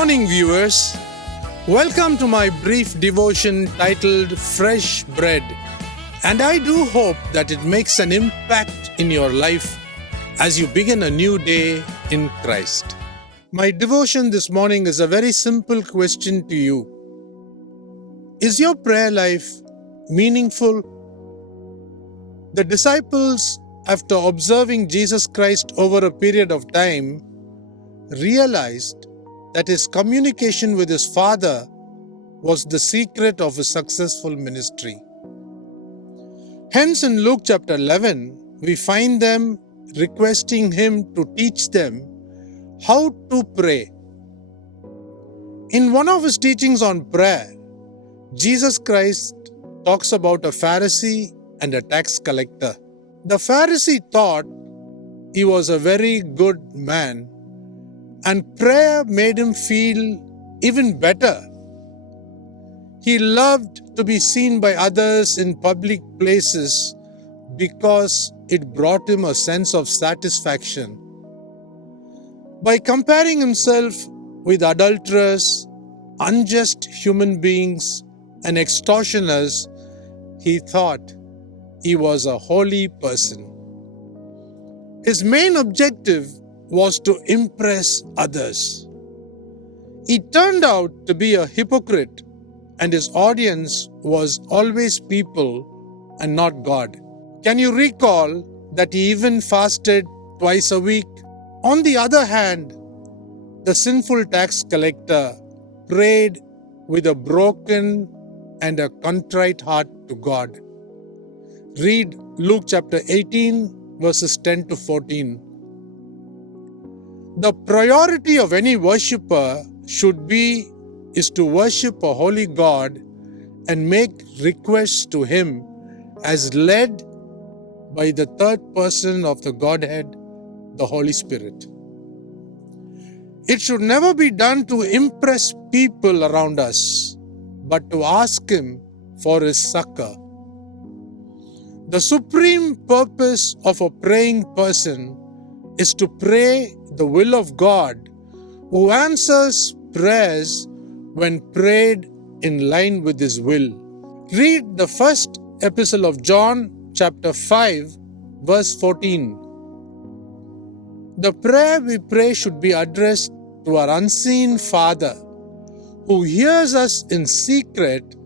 morning, viewers. Welcome to my brief devotion titled Fresh Bread. And I do hope that it makes an impact in your life as you begin a new day in Christ. My devotion this morning is a very simple question to you. Is your prayer life meaningful? The disciples, after observing Jesus Christ over a period of time, realized that his communication with his Father was the secret of his successful ministry. Hence, in Luke chapter 11, we find them requesting him to teach them how to pray. In one of his teachings on prayer, Jesus Christ talks about a Pharisee and a tax collector. The Pharisee thought he was a very good man, and prayer made him feel even better. He loved to be seen by others in public places because it brought him a sense of satisfaction. By comparing himself with adulterers, unjust human beings, and extortioners, he thought he was a holy person. His main objective was to impress others. He turned out to be a hypocrite, and his audience was always people and not God. Can you recall that he even fasted twice a week? On the other hand, the sinful tax collector prayed with a broken and a contrite heart to God. Read Luke chapter 18, verses 10 to 14. The priority of any worshipper is to worship a holy God and make requests to him as led by the third person of the Godhead, the Holy Spirit. It should never be done to impress people around us, but to ask him for his succor. The supreme purpose of a praying person is to pray the will of God, who answers prayers when prayed in line with his will. Read the first epistle of John, chapter 5, verse 14. The prayer we pray should be addressed to our unseen Father, who hears us in secret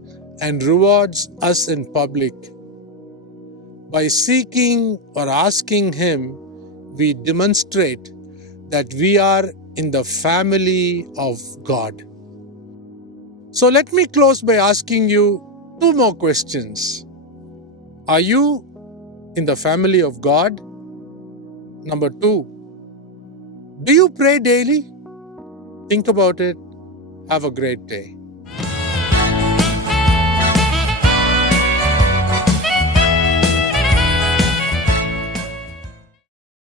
and rewards us in public. By seeking or asking him, we demonstrate that we are in the family of God. So let me close by asking you two more questions. Are you in the family of God? Number two, do you pray daily? Think about it. Have a great day.